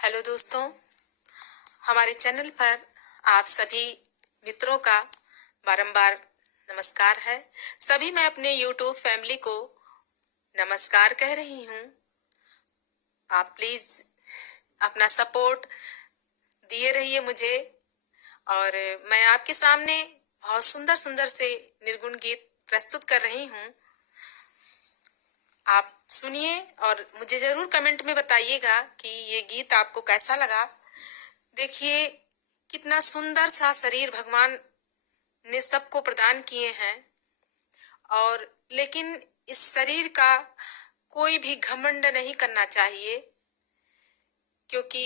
हेलो दोस्तों, हमारे चैनल पर आप सभी मित्रों का बारंबार नमस्कार है। सभी मैं अपने यूट्यूब फैमिली को नमस्कार कह रही हूँ। आप प्लीज अपना सपोर्ट दिए रहिए मुझे। और मैं आपके सामने बहुत सुंदर सुंदर से निर्गुण गीत प्रस्तुत कर रही हूँ। आप सुनिए और मुझे जरूर कमेंट में बताइएगा कि ये गीत आपको कैसा लगा। देखिए कितना सुंदर सा शरीर भगवान ने सबको प्रदान किए हैं, और लेकिन इस शरीर का कोई भी घमंड नहीं करना चाहिए, क्योंकि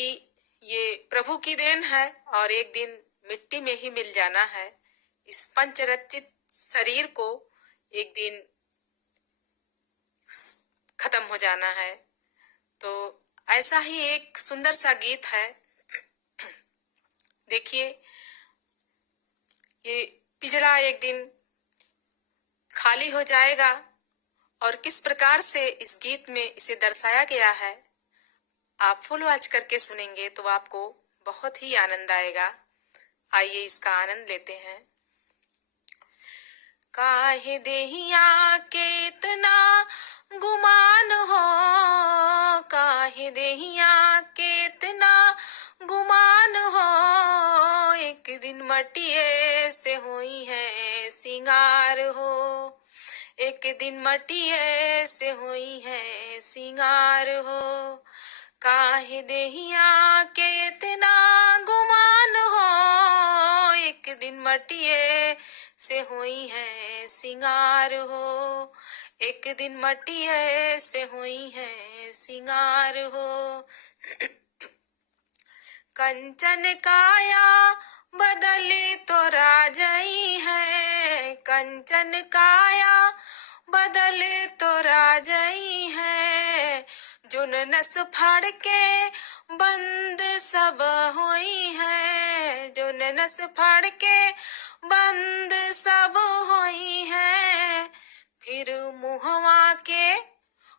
ये प्रभु की देन है और एक दिन मिट्टी में ही मिल जाना है। इस पंचरचित शरीर को एक दिन खत्म हो जाना है। तो ऐसा ही एक सुंदर सा गीत है। देखिए ये पिंजड़ा एक दिन खाली हो जाएगा, और किस प्रकार से इस गीत में इसे दर्शाया गया है आप फुल वॉच करके सुनेंगे तो आपको बहुत ही आनंद आएगा। आइए इसका आनंद लेते हैं। काहे देहिया के इतना गुमान हो, काहे देहिया के इतना गुमान हो, एक दिन मटिए से हुई है सिंगार हो, एक दिन मटिए से हुई है सिंगार हो। काहे देहिया के इतना गुमान हो, एक दिन मटिए से हुई है सिंगार हो, एक दिन मटिए से हुई है सिंगार हो। कंचन काया बदली तो राजई है, कंचन काया बदले तो राजई है, जुन नस फाड़ के बंद सब हुई है, जुन नस फाड़ के बंद सब हुई है। फिर मुहवा के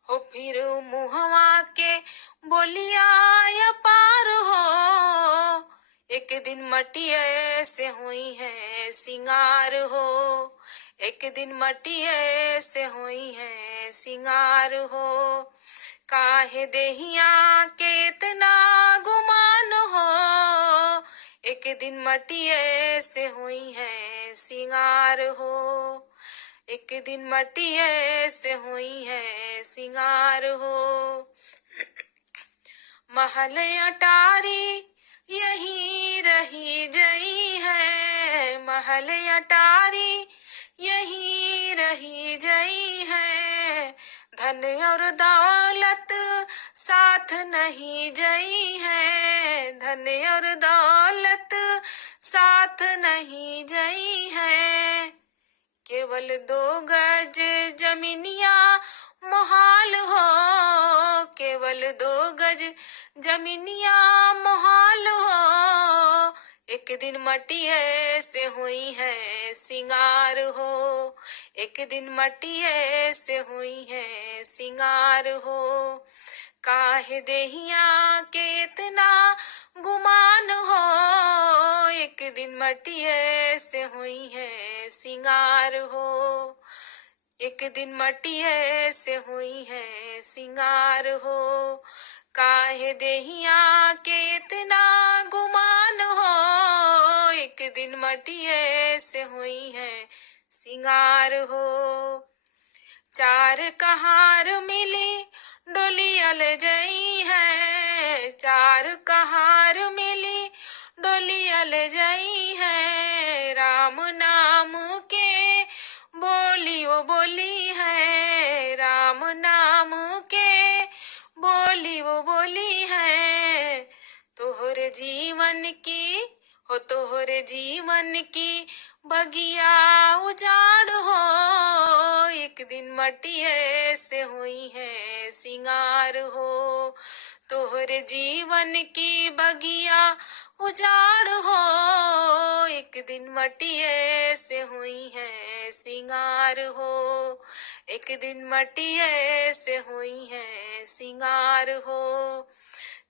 फिर मुहवा के बोलिया या पार हो, एक दिन मटिए से हुई है सिंगार हो, एक दिन मटिए से हुई है सिंगार हो। काहे देहिया के इतना गुमान हो, एक दिन मटिए से हुई है सिंगार हो, एक दिन मटिए से हुई है सिंगार हो। महल अटारी यही रही जई है, महल अटारी यही रही जई है, धन और दौलत साथ नहीं जई है, धन और दौलत साथ नहीं जई है। केवल 2 गज जमीनिया मोहाल हो, केवल 2 गज जमीनिया मोहाल हो, एक दिन मटिए से हुई है सिंगार हो, एक दिन मटिए से हुई है सिंगार हो। काहे देहिया के इतना गुमान हो, एक दिन मटिए से हुई है सिंगार हो, एक दिन मटिए से हुई है सिंगार हो। काहे देहिया के इतना गुमान हो, एक दिन मटिए से हुई है सिंगार हो। 4 कहार मिली डोलियल जई है, 4 कहार मिली डोलियल जई है, राम नाम के बोली वो बोली है, राम नाम के बोली वो बोली है। तोहरे जीवन की तोहरे जीवन की बगिया उजाड़ हो, एक दिन मटिए से हुई है सिंगार हो, तोहरे जीवन की बगिया उजाड़ हो, एक दिन मटिए से हुई है सिंगार हो, एक दिन मटिए से हुई है सिंगार हो।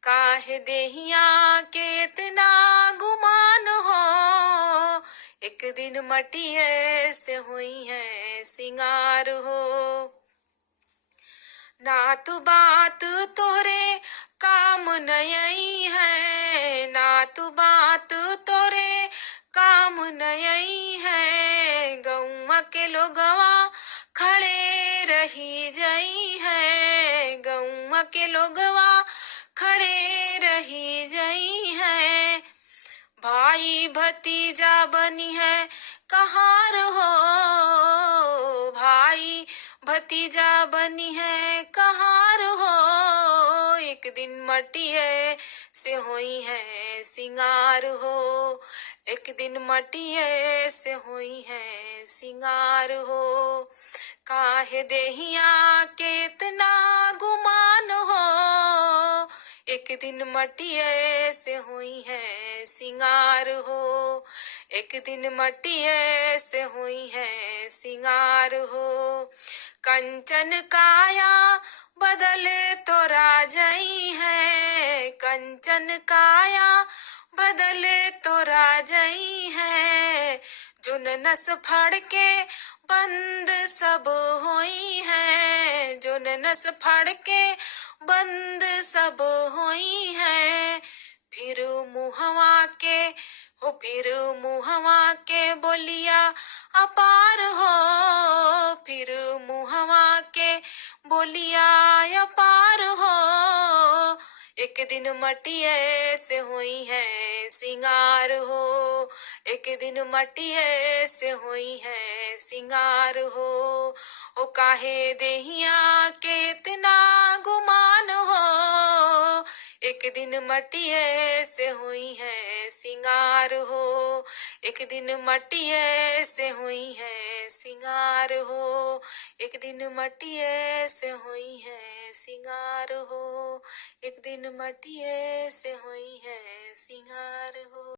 काहे देहिया के इतना गुमान हो, एक दिन मटिए से हुई है सिंगार हो। नात बात तोरे काम नहीं है, नात बात तोरे काम नहीं है, गौवा के लोगवा खड़े रही जई है, गौवा के लोगवा खड़े रही जई है। भाई भतीजा बनी है कहार हो, भाई भतीजा बनी है कहार हो, एक दिन मटिए से हुई है सिंगार हो, एक दिन मटिए से हुई है सिंगार हो। काहे देहिया के इतना गुमान हो, एक दिन मटिए से हुई है सिंगार हो, एक दिन मटिए से हुई है सिंगार हो। कंचन काया बदले तोरा जई है, कंचन काया बदले तोरा जई है, जुन नस फाड़ के बंद सब होई है, जुन नस फाड़ के बंद सब होई है। फिर मुहवा के हो, फिर मुहवा के बोलिया अपार हो, फिर मुहवा के बोलिया अपार हो, एक दिन मटिए से हुई है सिंगार हो, एक दिन मटिए से हुई है सिंगार हो। ओ काहे देहिया के इतना गुमान हो, एक दिन मटिए से हुई है सिंगार हो, एक दिन मटिए से हुई है सिंगार हो, एक दिन मटिए से हुई है सिंगार हो, एक दिन मटिए से हुई है सिंगार हो।